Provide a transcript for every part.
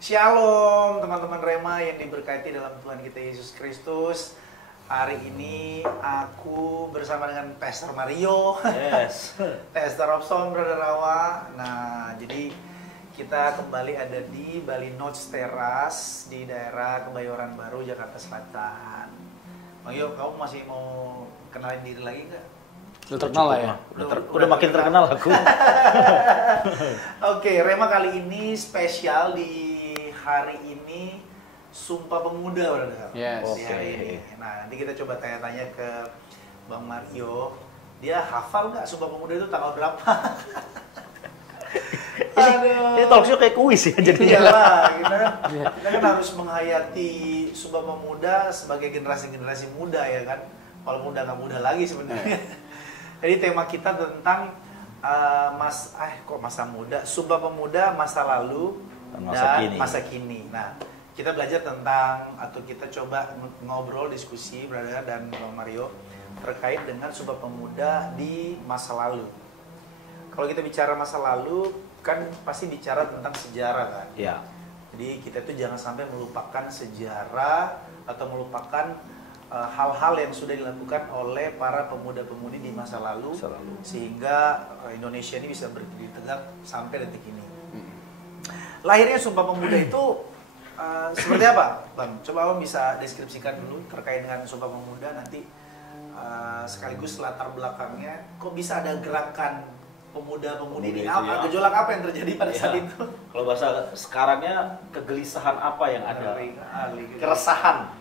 Shalom teman-teman Rema yang diberkati dalam Tuhan kita Yesus Kristus. Hari ini aku bersama dengan Pastor Mario, Yes. Pastor Robson, Brother Rawa. Nah, jadi kita kembali ada di Bali Notes Teras di daerah Kebayoran Baru, Jakarta Selatan. Mario, kamu masih mau kenalin diri lagi nggak? Udah terkenal lah ya. Udah makin terkenal aku. Oke, Rema kali ini spesial di hari ini Sumpah Pemuda, Brother. Yes. Di hari ini. Nah, nanti kita coba tanya-tanya ke Bang Mario. Dia hafal nggak Sumpah Pemuda itu tanggal berapa? Ini talk show kayak kuis ya jadinya. Iyalah, kita kan harus menghayati Sumpah Pemuda sebagai generasi-generasi muda ya kan. Kalau muda nggak muda lagi sebenarnya. Jadi tema kita tentang masa muda, Sumpah Pemuda, masa lalu dan masa kini. Nah, kita belajar tentang atau kita coba ngobrol, diskusi, Brother dan Bang Mario terkait dengan Sumpah Pemuda di masa lalu. Kalau kita bicara masa lalu, kan pasti bicara tentang sejarah kan. Iya. Jadi kita tuh jangan sampai melupakan sejarah atau melupakan hal-hal yang sudah dilakukan oleh para pemuda-pemudi di masa lalu. Sehingga Indonesia ini bisa berdiri tegak sampai detik ini. Lahirnya Sumpah Pemuda itu seperti apa, Bang? Coba Abang bisa deskripsikan dulu terkait dengan Sumpah Pemuda, nanti sekaligus latar belakangnya. Kok bisa ada gerakan pemuda-pemudi ini? Apa, gejolak apa yang terjadi pada saat itu? Kalau bahasa sekarangnya, kegelisahan apa yang ada? Keresahan.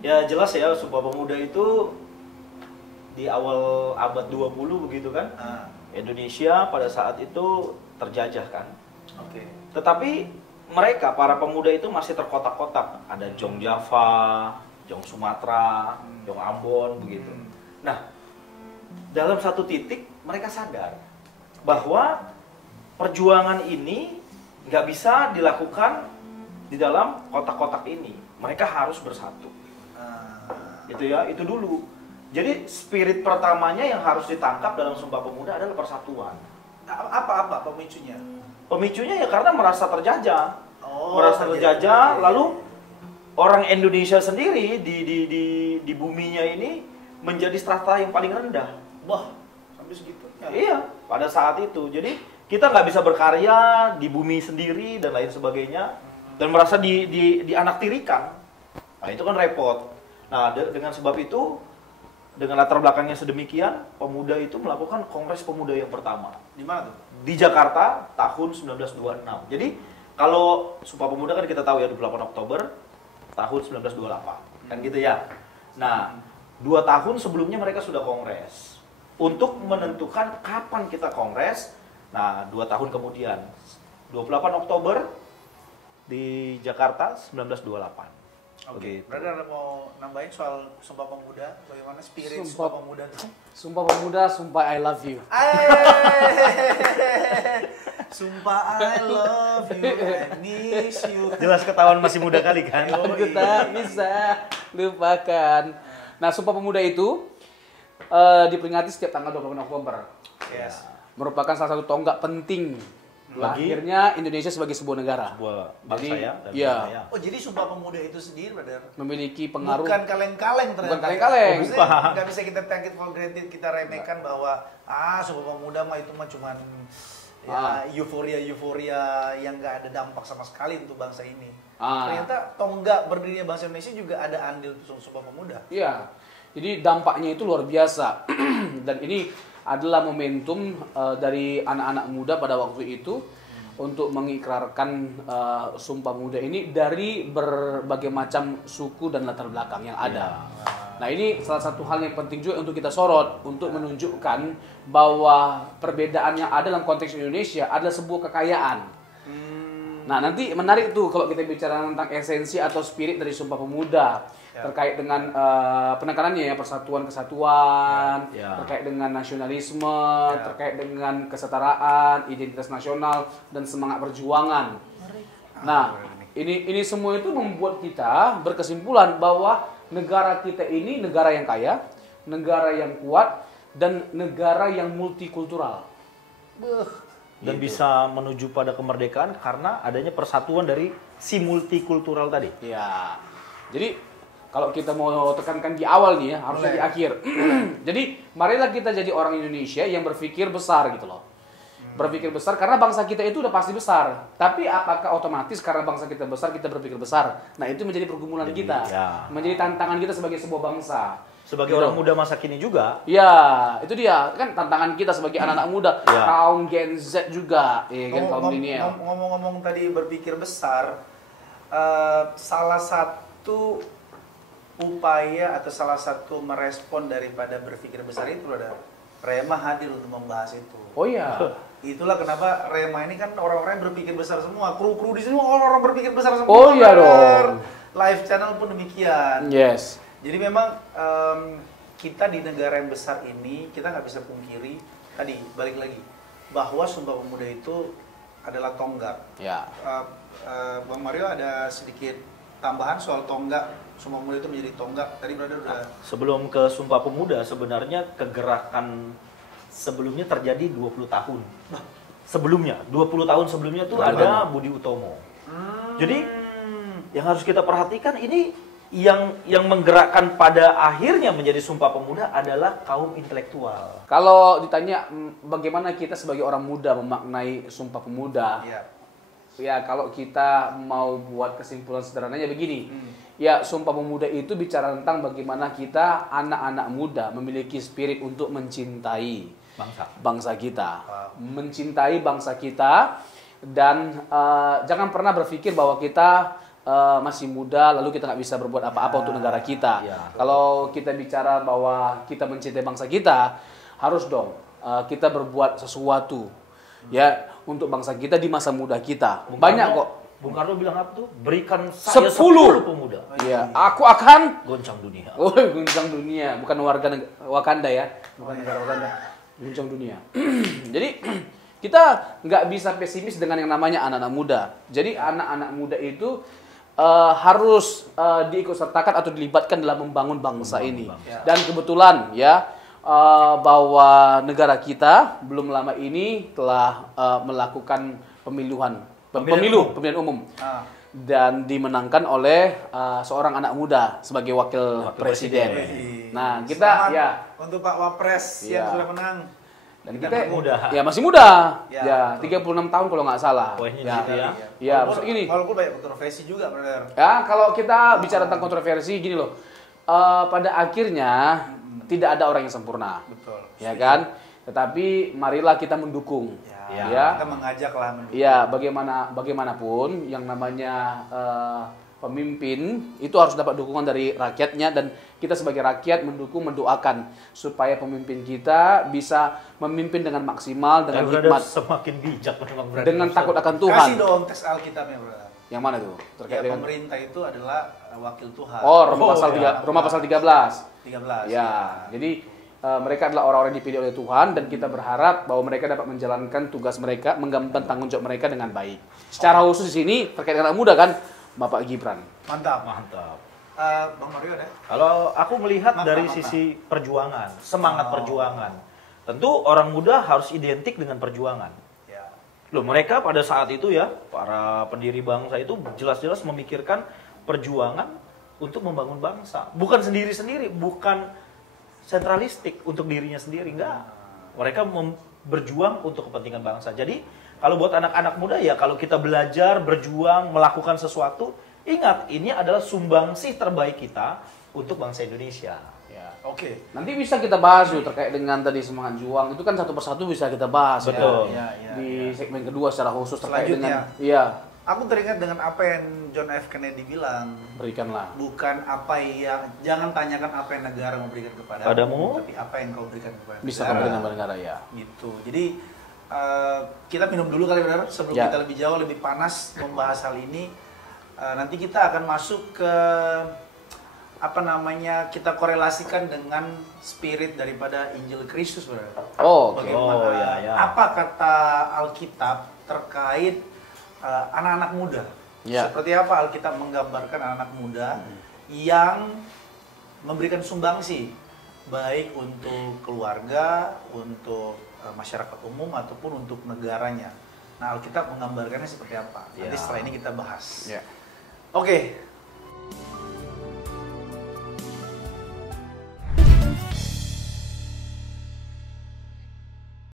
Ya jelas ya, Sumpah Pemuda itu di awal abad 20 begitu kan. Indonesia pada saat itu terjajah kan. Oke. Tetapi mereka, para pemuda itu masih terkotak-kotak. Ada Jong Java, Jong Sumatera, Jong Ambon begitu. Nah, dalam satu titik mereka sadar bahwa perjuangan ini nggak bisa dilakukan di dalam kotak-kotak ini. Mereka harus bersatu. Itu ya, itu dulu. Jadi spirit pertamanya yang harus ditangkap dalam Sumpah Pemuda adalah persatuan. Apa pemicunya? Pemicunya ya karena merasa terjajah. Merasa terjajah. terjajah, lalu orang Indonesia sendiri di buminya ini menjadi strata yang paling rendah. Wah, sampai segitu. Iya, pada saat itu. Jadi kita nggak bisa berkarya di bumi sendiri dan lain sebagainya, dan merasa dianaktirikan. Nah itu kan repot. Nah dengan sebab itu, dengan latar belakangnya sedemikian, pemuda itu melakukan Kongres Pemuda yang pertama. Di mana tuh? Di Jakarta tahun 1926. Jadi kalau Sumpah Pemuda kan kita tahu ya 28 Oktober tahun 1928. Kan gitu ya. Nah, 2 tahun sebelumnya mereka sudah kongres. Untuk menentukan kapan kita kongres, nah 2 tahun kemudian, 28 Oktober di Jakarta 1928. Oke, Brother mau nambahin soal Sumpah Pemuda, bagaimana spirit Sumpah- Sumpah Pemuda itu? Sumpah Pemuda, sumpah I love you. Sumpah I love you, I miss you. Jelas ketahuan masih muda kali kan? Aku tak bisa lupakan. Nah, Sumpah Pemuda itu diperingati setiap tanggal 28 Oktober. Yes. Merupakan salah satu tonggak penting Bagi lahirnya Indonesia sebagai sebuah negara. Buat bangsa Jadi, ya. Dan iya. budaya. Oh, jadi Sumpah Pemuda itu sendiri, Brother, Memiliki pengaruh. bukan kaleng-kaleng ternyata. Bukan kaleng-kaleng. Maksudnya nggak bisa kita take it for granted, kita remehkan bahwa Sumpah Pemuda mah itu mah cuman ya euforia yang nggak ada dampak sama sekali untuk bangsa ini. Ternyata tonggak berdirinya bangsa Indonesia juga ada andil Sumpah Pemuda. Iya. Jadi dampaknya itu luar biasa. Dan ini adalah momentum dari anak-anak muda pada waktu itu untuk mengikrarkan Sumpah Pemuda ini dari berbagai macam suku dan latar belakang yang ada. Nah, ini salah satu hal yang penting juga untuk kita sorot untuk menunjukkan bahwa perbedaan yang ada dalam konteks Indonesia adalah sebuah kekayaan. Nah, nanti menarik tuh kalau kita bicara tentang esensi atau spirit dari Sumpah Pemuda. Terkait dengan penekanannya ya, persatuan kesatuan, terkait dengan nasionalisme, terkait dengan kesetaraan, identitas nasional dan semangat perjuangan. Nah, ini semua itu membuat kita berkesimpulan bahwa negara kita ini negara yang kaya, negara yang kuat, dan negara yang multikultural. dan Gitu. bisa menuju pada kemerdekaan karena adanya persatuan dari si multikultural tadi. Ya. Jadi kalau kita mau tekankan di awal nih ya, harusnya di akhir. Jadi marilah kita jadi orang Indonesia yang berpikir besar gitu loh. Berpikir besar karena bangsa kita itu udah pasti besar. Tapi apakah otomatis karena bangsa kita besar kita berpikir besar? Nah, itu menjadi pergumulan Jadi, kita. ya. Menjadi tantangan kita sebagai sebuah bangsa. Sebagai Gitu. orang muda masa kini juga, Ya, itu dia kan tantangan kita sebagai anak-anak muda, Ya. kaum Gen Z juga, ya kan kaum milenial. Ngomong-ngomong tadi berpikir besar, salah satu upaya atau salah satu merespon daripada berpikir besar itu ada Rema hadir untuk membahas itu. Oh iya. Itulah kenapa Rema ini kan orang-orang yang berpikir besar semua, kru-kru di sini orang-orang berpikir besar semua. Oh iya brother. dong. Live channel pun demikian. Yes. Jadi memang kita di negara yang besar ini kita nggak bisa pungkiri tadi balik lagi bahwa Sumpah Pemuda itu adalah tonggak. Ya. Bang Mario ada sedikit tambahan soal tonggak Sumpah Pemuda itu menjadi tonggak. Tadi brother udah. sebelum ke Sumpah Pemuda sebenarnya kegerakan sebelumnya terjadi 20 tahun. Sebelumnya, 20 tahun sebelumnya tuh ada Budi Utomo. Jadi yang harus kita perhatikan ini yang menggerakkan pada akhirnya menjadi Sumpah Pemuda adalah kaum intelektual. Kalau ditanya bagaimana kita sebagai orang muda memaknai Sumpah Pemuda, Iya. ya kalau kita mau buat kesimpulan sederhananya begini, ya Sumpah Pemuda itu bicara tentang bagaimana kita anak-anak muda memiliki spirit untuk mencintai bangsa kita, mencintai bangsa kita, dan jangan pernah berpikir bahwa kita masih muda lalu kita nggak bisa berbuat apa-apa untuk negara kita. Ya. Kalau kita bicara bahwa kita mencintai bangsa kita, harus dong kita berbuat sesuatu ya untuk bangsa kita di masa muda kita. Banyak kok. Bung Karno bilang apa tuh? Berikan saya 10 pemuda. Iya, aku akan Goncang dunia. oh, guncang dunia, bukan warga Wakanda ya, bukan negara Wakanda, guncang dunia. Jadi kita nggak bisa pesimis dengan yang namanya anak-anak muda. Jadi anak-anak muda itu harus diikutsertakan atau dilibatkan dalam membangun bangsa ini. Dan kebetulan ya bahwa negara kita belum lama ini telah melakukan pemilihan umum dan dimenangkan oleh seorang anak muda sebagai wakil presiden. Nah, kita Selamat ya untuk Pak Wapres Iya. yang sudah menang. dan Kita kita muda. ya masih muda. Ya, Ya, 36 tahun kalau nggak salah. Poinnya Ya. gitu ya. Ya, maksud gini. Walaupun banyak kontroversi juga, brother. Ya, kalau kita bicara tentang kontroversi gini loh. Pada akhirnya tidak ada orang yang sempurna. Betul. Ya kan? Tetapi marilah kita mendukung. Ya. Kita mengajak lah mendukung. Ya, bagaimanapun yang namanya pemimpin itu harus dapat dukungan dari rakyatnya, dan kita sebagai rakyat mendukung, mendoakan supaya pemimpin kita bisa memimpin dengan maksimal, dengan hikmat, semakin bijak memang berarti. dengan takut akan Tuhan. Kasih dong teks Alkitabnya, brother. Yang mana tuh? Terkait Ya, dengan pemerintah itu adalah wakil Tuhan. Oh, Roma pasal ya. 3, Roma pasal 13. 13. Ya, jadi mereka adalah orang-orang yang dipilih oleh Tuhan, dan kita berharap bahwa mereka dapat menjalankan tugas mereka, menggemban tanggung jawab mereka dengan baik. Secara khusus di sini terkait dengan anak muda kan, Bapak Gibran. Mantap. Mantap. Bang Mario ada? Kalau aku melihat Mantap, dari mantap. sisi perjuangan, semangat perjuangan, tentu orang muda harus identik dengan perjuangan. Ya. Loh, mereka pada saat itu ya, para pendiri bangsa itu jelas-jelas memikirkan perjuangan untuk membangun bangsa. Bukan sendiri-sendiri, bukan sentralistik untuk dirinya sendiri, enggak. Mereka berjuang untuk kepentingan bangsa. Jadi, kalau buat anak-anak muda ya, kalau kita belajar, berjuang, melakukan sesuatu, ingat, ini adalah sumbangsih terbaik kita untuk bangsa Indonesia. Ya. Oke. Nanti bisa kita bahas tuh terkait dengan tadi semangat juang. Itu kan satu persatu bisa kita bahas. Betul. Ya. Ya, ya, Di segmen kedua secara khusus terkait Selanjutnya. dengan iya, Aku teringat dengan apa yang John F. Kennedy bilang. berikanlah. Bukan apa yang, jangan tanyakan apa yang negara memberikan Padamu. tapi apa yang kau berikan kepada Bisa negara. kembali dengan negara ya. Gitu. Jadi kita minum dulu kali, brother, sebelum Ya. kita lebih jauh, lebih panas membahas hal ini. Nanti kita akan masuk ke apa namanya, kita korelasikan dengan spirit daripada Injil Kristus, brother. Oh, oke. Bagaimana, Oh, ya, ya. apa kata Alkitab terkait anak-anak muda? Ya. Seperti apa Alkitab menggambarkan anak muda yang memberikan sumbangsi baik untuk keluarga, untuk masyarakat umum ataupun untuk negaranya. Nah, Alkitab menggambarkannya seperti apa? Nanti Ya. setelah ini kita bahas. Ya. Oke.